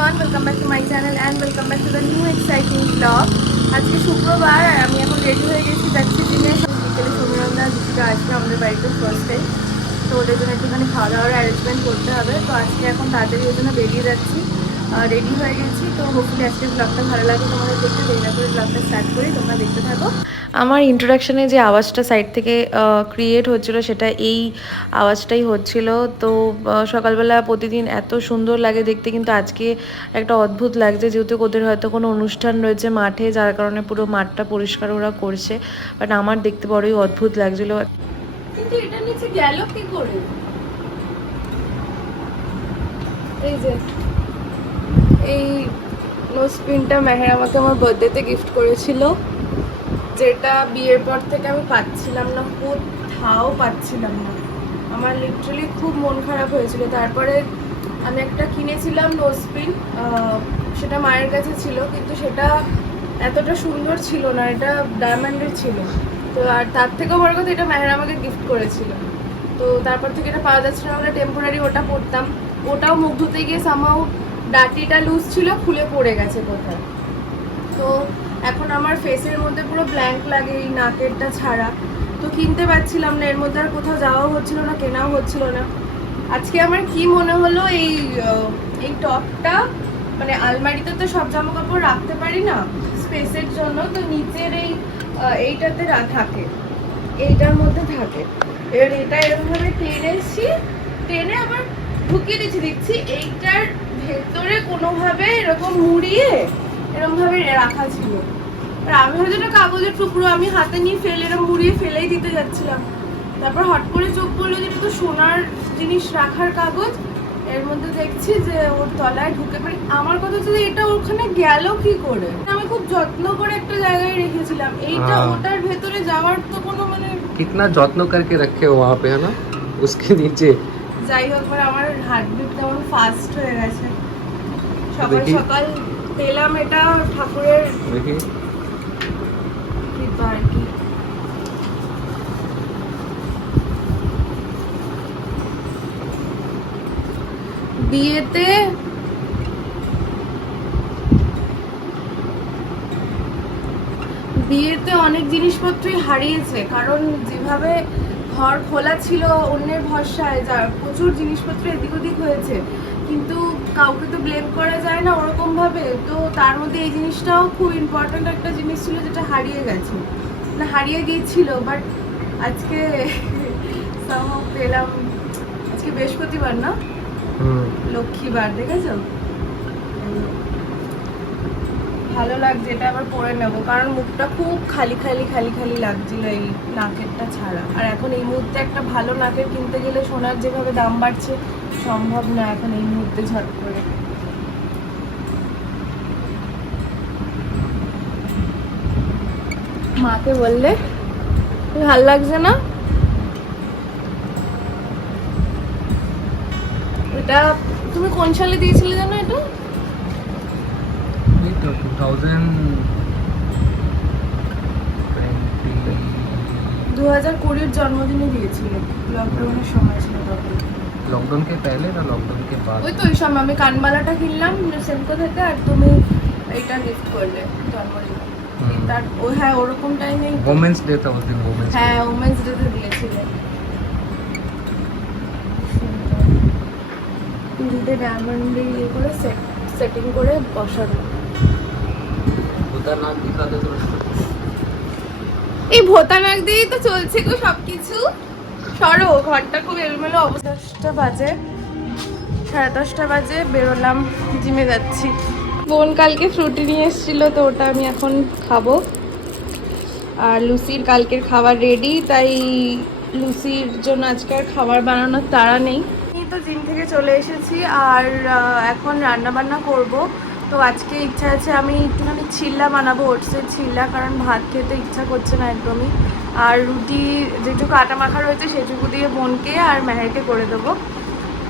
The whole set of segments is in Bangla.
everyone, welcome back to my channel and welcome back to the new exciting vlog. আজকে শুক্রবার আর আমি এখন রেডি হয়ে গেছি, যাচ্ছি জিমে। বিকেলে সমীরন্দা দিদিরা আসবে আমাদের বাড়িতে ফার্স্ট টাইম, তো ওদের জন্য একটুখানি খাওয়া দাওয়ার অ্যারেঞ্জমেন্ট করতে হবে। তো আজকে এখন তাড়াতাড়ি ওই জন্য বেরিয়ে যাচ্ছি, রেডি হয়ে গেছি। তো হোপফুলি আজকে ব্লগটা ভালো লাগে তোমাদের দেখতে। দেরি না করে ব্লগটা স্টার্ট করি, তোমরা দেখতে থাকো। আমার ইন্ট্রোডাকশানে যে আওয়াজটা সাইড থেকে ক্রিয়েট হচ্ছিল সেটা এই আওয়াজটাই হচ্ছিল। তো সকালবেলা প্রতিদিন এত সুন্দর লাগে দেখতে, কিন্তু আজকে একটা অদ্ভুত লাগছে, যেহেতু ওদের হয়তো কোনো অনুষ্ঠান রয়েছে মাঠে, যার কারণে পুরো মাঠটা পরিষ্কার ওরা করছে। বাট আমার দেখতে বড়ই অদ্ভুত লাগছিল। কিন্তু এটা নিচে গেল কি করে? এই যে এই নোজপিনটা মেহের আমাকে আমার বার্থডেতে গিফট করেছিল, যেটা বিয়ের পর থেকে আমি পাচ্ছিলাম না, কোথাও পাচ্ছিলাম না। আমার লিটারালি খুব মন খারাপ হয়েছিল। তারপরে আমি একটা কিনেছিলাম নোজপিন, সেটা মায়ের কাছে ছিল, কিন্তু সেটা এতটা সুন্দর ছিল না, এটা ডায়মন্ডের ছিল। তো আর তার থেকেও বড় কথা, এটা মেহের আমাকে গিফট করেছিল। তো তারপর থেকে এটা পাওয়া যাচ্ছিল না, আমরা টেম্পোরারি ওটা পরতাম। ওটাও মুখ ধুতে গিয়ে সামহাউ ডাটিটা লুজ ছিল, খুলে পড়ে গেছে কোথায়। তো এখন আমার ফেসের মধ্যে পুরো ব্ল্যাঙ্ক লাগে এই নাকেরটা ছাড়া। তো কিনতে পারছিলাম না, এর মধ্যে আর কোথাও যাওয়াও হচ্ছিল না, কেনাও হচ্ছিল না। আজকে আমার কি মনে হলো, এই টপটা মানে আলমারিতে তো সব জামা কাপড় রাখতে পারি না স্পেসের জন্য, তো নিচের এইটাতে থাকে, এইটার মধ্যে থাকে। এবার এটা এরকমভাবে টেনেছি, টেনে আবার ঢুকিয়ে দিচ্ছি, দেখছি এইটার ভেতরে কোনোভাবে এরকম মুড়িয়ে এরকম ভাবে রাখা ছিল। আর আমি হয়তো একটা কাগজের টুকরো আমি হাতে নিয়ে ফেলে এরকম মুড়িয়ে ফেলেই দিতে যাচ্ছিলাম। তারপর হট করে চোখ পড়লো যে এটা তো সোনার জিনিস রাখার কাগজ। এর মধ্যে দেখছি যে ওর তলায় ঢুকে পড়ে। আমার কথা হচ্ছে যে এটা ওখানে গেল কি করে? আমি খুব যত্ন করে একটা জায়গায় রেখেছিলাম, এইটা ওটার ভেতরে যাওয়ার তো কোনো মানে कितना যত্ন करके रखे हो वहां पे है ना उसके नीचे। যাই হোক, আমার হার্টবিট তেমন ফাস্ট হয়ে গেছে। সকাল সকাল পেলাম এটা ঠাকুরের কৃপা আর কি। বিয়েতে অনেক জিনিসপত্রই হারিয়েছে, কারণ যেভাবে ঘর খোলা ছিল অন্যের ভরসায়, যার প্রচুর জিনিসপত্র এদিক ওদিক হয়েছে, কিন্তু কাউকে তো ব্লেম করা যায় না ওরকম ভাবে। তো তার মধ্যে এই জিনিসটাও খুব ইম্পর্ট্যান্ট একটা জিনিস ছিল, যেটা হারিয়ে গেছে, না হারিয়ে গিয়েছিল। বাট আজকে পেলাম। আজকে বৃহস্পতিবার না, লক্ষ্মীবার, দেখেছো? ভালো লাগছে, এটা আবার পরে নেবো, কারণ মুখটা খুব খালি খালি খালি খালি লাগছিল এই নাকেরটা ছাড়া। আর এখন এই মুহূর্তে একটা ভালো নাকের কিনতে গেলে সোনার যেভাবে দাম বাড়ছে, সম্ভব না এখন এই মুহূর্তে ঝট করে। মাকে বললে ভাল লাগছে না? এটা তুমি কোন সালে দিয়েছিলে জানো? এটা 2020 জন্মদিনে দিয়েছিল, লকডাউনের সময় ছিল তখন। लॉकडाउन के पहले ना लॉकडाउन के बाद? ওই তো ওই সময় আমি কানবালাটা কিনলাম সেমকো থেকে, আর তুমি এইটা গিফট করলে জন্মদিনে। তার হ্যাঁ ওরকম টাইমে वुमेन्स डे था उस दिन, वुमेन्स হ্যাঁ ওমেন্স ডেতে দিয়েছিলে। তিনটে ডায়মন্ড দিয়ে করে সেটিং করে বসানো। उधर नाक दिखा दे तो। এই ভোতা নাক দিয়েই তো চলছে গো সবকিছু। সরো, ঘরটা খুব এলোমেলো অবস্থা। 10টা বাজে, 10:30 বাজে বেরোলাম, জিমে যাচ্ছি। বোন কালকে ফ্রুটি নিয়ে এসেছিলো, তো ওটা আমি এখন খাবো। আর লুসির কালকের খাবার রেডি, তাই লুসির জন্য আজকে আর খাবার বানানোর তাড়া নেই। এই তো জিম থেকে চলে এসেছি, আর এখন রান্না বান্না করব। তো আজকে ইচ্ছা আছে আমি একটুখানি চিল্লা বানাবো, ওটসের চিল্লা, কারণ ভাত খেতে ইচ্ছা করছে না একদমই। আর রুটি যেটুকু আটা মাখা রয়েছে সেটুকু দিয়ে বোনকে আর মেহেরকে করে দেবো।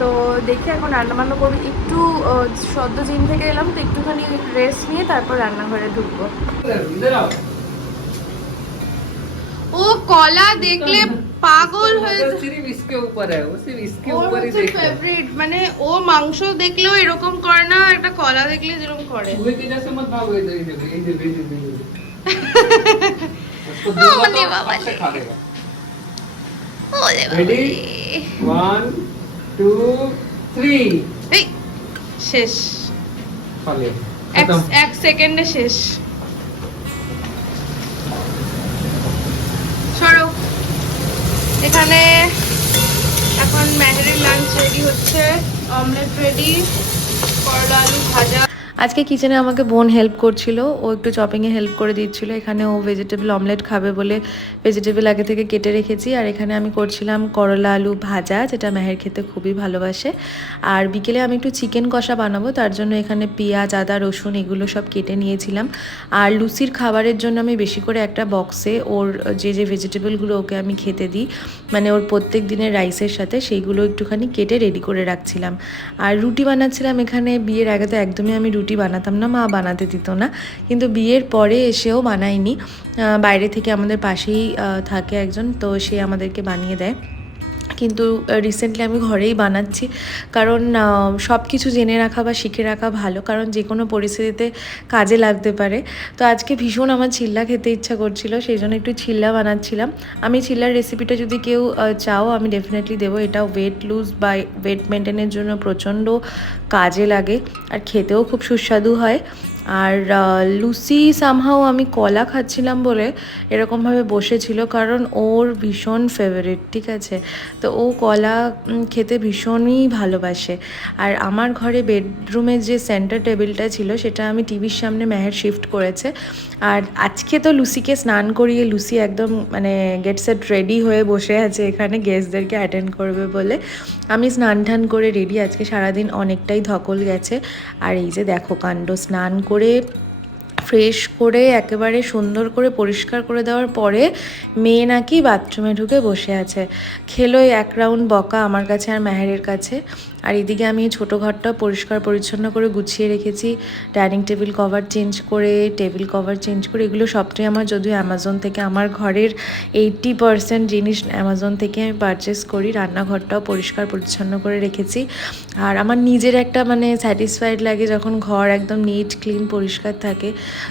তো দেখি এখন রান্নাবান্না করবো। একটু সদ্য জিম থেকে এলাম, তো একটুখানি রেস্ট নিয়ে তারপর রান্নাঘরে ঢুকবো। ও কলা দেখলে পাগল হয়ে যায়। सिर्फ इसके ऊपर है, वो सिर्फ इसके ऊपर ही देख। ফেভারিট, মানে ও মাংস দেখলেও এরকম করে না, একটা গলা দেখলে যেরকম করে। चूहे के जैसे मत भागो, इधर इधर इधर इधर इधर उसको ओले बाबा से खा देगा। ওরে Ready? 1 2 3 এই শেষ, खा लिया, खत्म। এক সেকেন্ডে শেষ। সরো, এখানে এখন মেহেরের লাঞ্চ রেডি হচ্ছে, অমলেট রেডি, করলা আলু ভাজা। আজকে কিচেনে আমাকে বোন হেল্প করছিল, ও একটু চপিংয়ে হেল্প করে দিচ্ছিল। এখানে ও ভেজিটেবল অমলেট খাবে বলে ভেজিটেবল আগে থেকে কেটে রেখেছি। আর এখানে আমি করছিলাম করলা আলু ভাজা, যেটা মেহের খেতে খুবই ভালোবাসে। আর বিকেলে আমি একটু চিকেন কষা বানাবো, তার জন্য এখানে পেঁয়াজ আদা রসুন এগুলো সব কেটে নিয়েছিলাম। আর লুসির খাবারের জন্য আমি বেশি করে একটা বক্সে ওর যে যে ভেজিটেবলগুলো ওকে আমি খেতে দিই, মানে ওর প্রত্যেক দিনের রাইসের সাথে, সেইগুলো একটুখানি কেটে রেডি করে রাখছিলাম। আর রুটি বানাচ্ছিলাম। এখানে বিয়ের আগে তো একদমই আমি রুটি বানাতাম না, মা বানাতে দিত না, কিন্তু বিয়ের পরে এসেও বানাইনি। বাইরে থেকে আমাদের পাশেই থাকে একজন, তো সে আমাদেরকে বানিয়ে দেয়। কিন্তু রিসেন্টলি আমি ঘরেই বানাচ্ছি, কারণ সব কিছু জেনে রাখা বা শিখে রাখা ভালো, কারণ যে কোনো পরিস্থিতিতে কাজে লাগতে পারে। তো আজকে ভীষণ আমার চিল্লা খেতে ইচ্ছা করছিল, সেই জন্য একটু চিল্লা বানাচ্ছিলাম। আমি চিল্লার রেসিপিটা যদি কেউ চাও আমি ডেফিনেটলি দেবো। এটা ওয়েট লুজ বা ওয়েট মেনটেনের জন্য প্রচণ্ড কাজে লাগে, আর খেতেও খুব সুস্বাদু হয়। আর লুসি সামহাও আমি কলা খাচ্ছিলাম বলে এরকমভাবে বসেছিল, কারণ ওর ভীষণ ফেভারিট, ঠিক আছে। তো ও কলা খেতে ভীষণই ভালোবাসে। আর আমার ঘরে বেডরুমে যে সেন্টার টেবিলটা ছিল সেটা আমি টিভির সামনে মেহের শিফট করেছে। আর আজকে তো লুসিকে স্নান করিয়ে লুসি একদম মানে গেট সেট রেডি হয়ে বসে আছে এখানে গেস্টদেরকে অ্যাটেন্ড করবে বলে। আমি স্নান টান করে রেডি, আজকে সারাদিন অনেকটাই ধকল গেছে। আর এই যে দেখো কাণ্ড, স্নান করে ফ্রেশ করে একেবারে সুন্দর করে পরিষ্কার করে দেওয়ার পরে মেয়ে নাকি বাথরুমে ঢুকে বসে আছে। খেলোই এক রাউন্ড বকা আমার কাছে আর মেহেরের কাছে। আর এদিকে আমি ছোটো ঘরটা পরিষ্কার পরিচ্ছন্ন করে গুছিয়ে রেখেছি, ডাইনিং টেবিল কভার চেঞ্জ করে, টেবিল কভার চেঞ্জ করে, এগুলো সবটাই আমার যদিও অ্যামাজন থেকে, আমার ঘরের 80% জিনিস অ্যামাজন থেকে আমি পারচেস করি। রান্নাঘরটাও পরিষ্কার পরিচ্ছন্ন করে রেখেছি। আর আমার নিজের একটা মানে স্যাটিসফাইড লাগে যখন ঘর একদম নিট ক্লিন পরিষ্কার থাকে।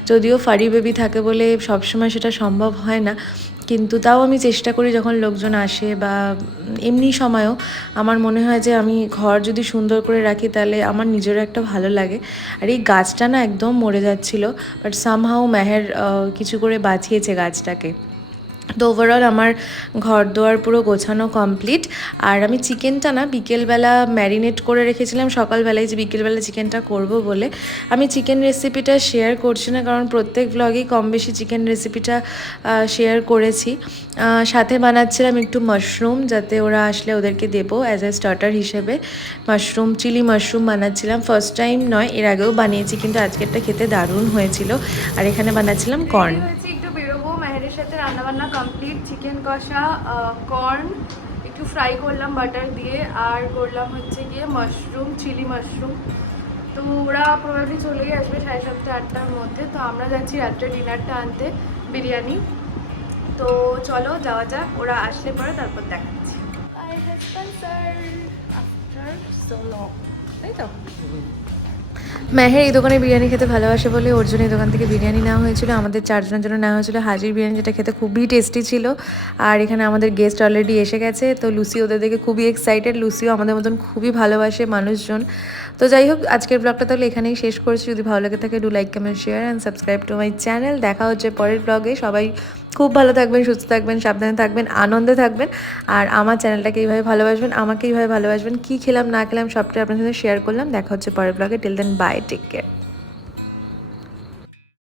যদিও ফারি বেবি থাকে বলে সবসময় সেটা সম্ভব হয় না, কিন্তু তাও আমি চেষ্টা করি যখন লোকজন আসে বা এমনি সময়ও আমার মনে হয় যে আমি ঘর যদি সুন্দর করে রাখি তাহলে আমার নিজেরও একটা ভালো লাগে। আর এই গাছটা না একদম মরে যাচ্ছিল, বাট সামহাও মেহের কিছু করে বাঁচিয়েছে গাছটাকে। তো ওভারঅল আমার ঘর দোয়ার পুরো গোছানো কমপ্লিট। আর আমি চিকেনটা না বিকেলবেলা ম্যারিনেট করে রেখেছিলাম, সকালবেলায় যে বিকেলবেলা চিকেনটা করব বলে। আমি চিকেন রেসিপিটা শেয়ার করছি না, কারণ প্রত্যেক ভ্লগেই কম বেশি চিকেন রেসিপিটা শেয়ার করেছি। সাথে বানাচ্ছিলাম একটু মাশরুম, যাতে ওরা আসলে ওদেরকে দেবো অ্যাজ এ স্টার্টার হিসেবে। মাশরুম চিলি মাশরুম বানাচ্ছিলাম, ফার্স্ট টাইম নয়, এর আগেও বানিয়েছি, কিন্তু আজকেরটা খেতে দারুণ হয়েছিল। আর এখানে বানাচ্ছিলাম কর্ন। মেহেরের সাথে রান্নাবান্না কমপ্লিট, চিকেন কষা, কর্ন একটু ফ্রাই করলাম বাটার দিয়ে, আর করলাম হচ্ছে গিয়ে মাশরুম চিলি মাশরুম। তো ওরা প্রবাবলি চলেই আসবে 7:30 8টার মধ্যে। তো আমরা যাচ্ছি রাত্রে ডিনারটা আনতে, বিরিয়ানি। তো চলো যাওয়া যাক, ওরা আসলে পরে তারপর দেখাচ্ছি। তাই তো মেহের এই দোকানে বিরিয়ানি খেতে ভালোবাসে বলে ওর জন্য এই দোকান থেকে বিরিয়ানি নেওয়া হয়েছিল। আমাদের 4 জনের জন্য নেওয়া হয়েছিল হাজির বিরিয়ানি, যেটা খেতে খুবই টেস্টি ছিল। আর এখানে আমাদের গেস্ট অলরেডি এসে গেছে, তো লুসি ওদের দেখে খুবই এক্সাইটেড। লুসিও আমাদের মতন খুবই ভালোবাসে মানুষজন। তো যাই হোক, আজকের ব্লগটা তাহলে এখানেই শেষ করছি। যদি ভালো লাগে থাকে do like comment share and subscribe to my channel. দেখা হচ্ছে পরের ব্লগে। সবাই খুব ভালো থাকবেন, সুস্থ থাকবেন, সাবধানে থাকবেন, আনন্দে থাকবেন। আর আমার চ্যানেলটাকে এইভাবে ভালোবাসবেন, আমাকে এইভাবে ভালোবাসবেন। কী খেলাম না খেলাম সবটাই আপনার সাথে শেয়ার করলাম। দেখা হচ্ছে পরের ব্লগে। Till then bye, take care.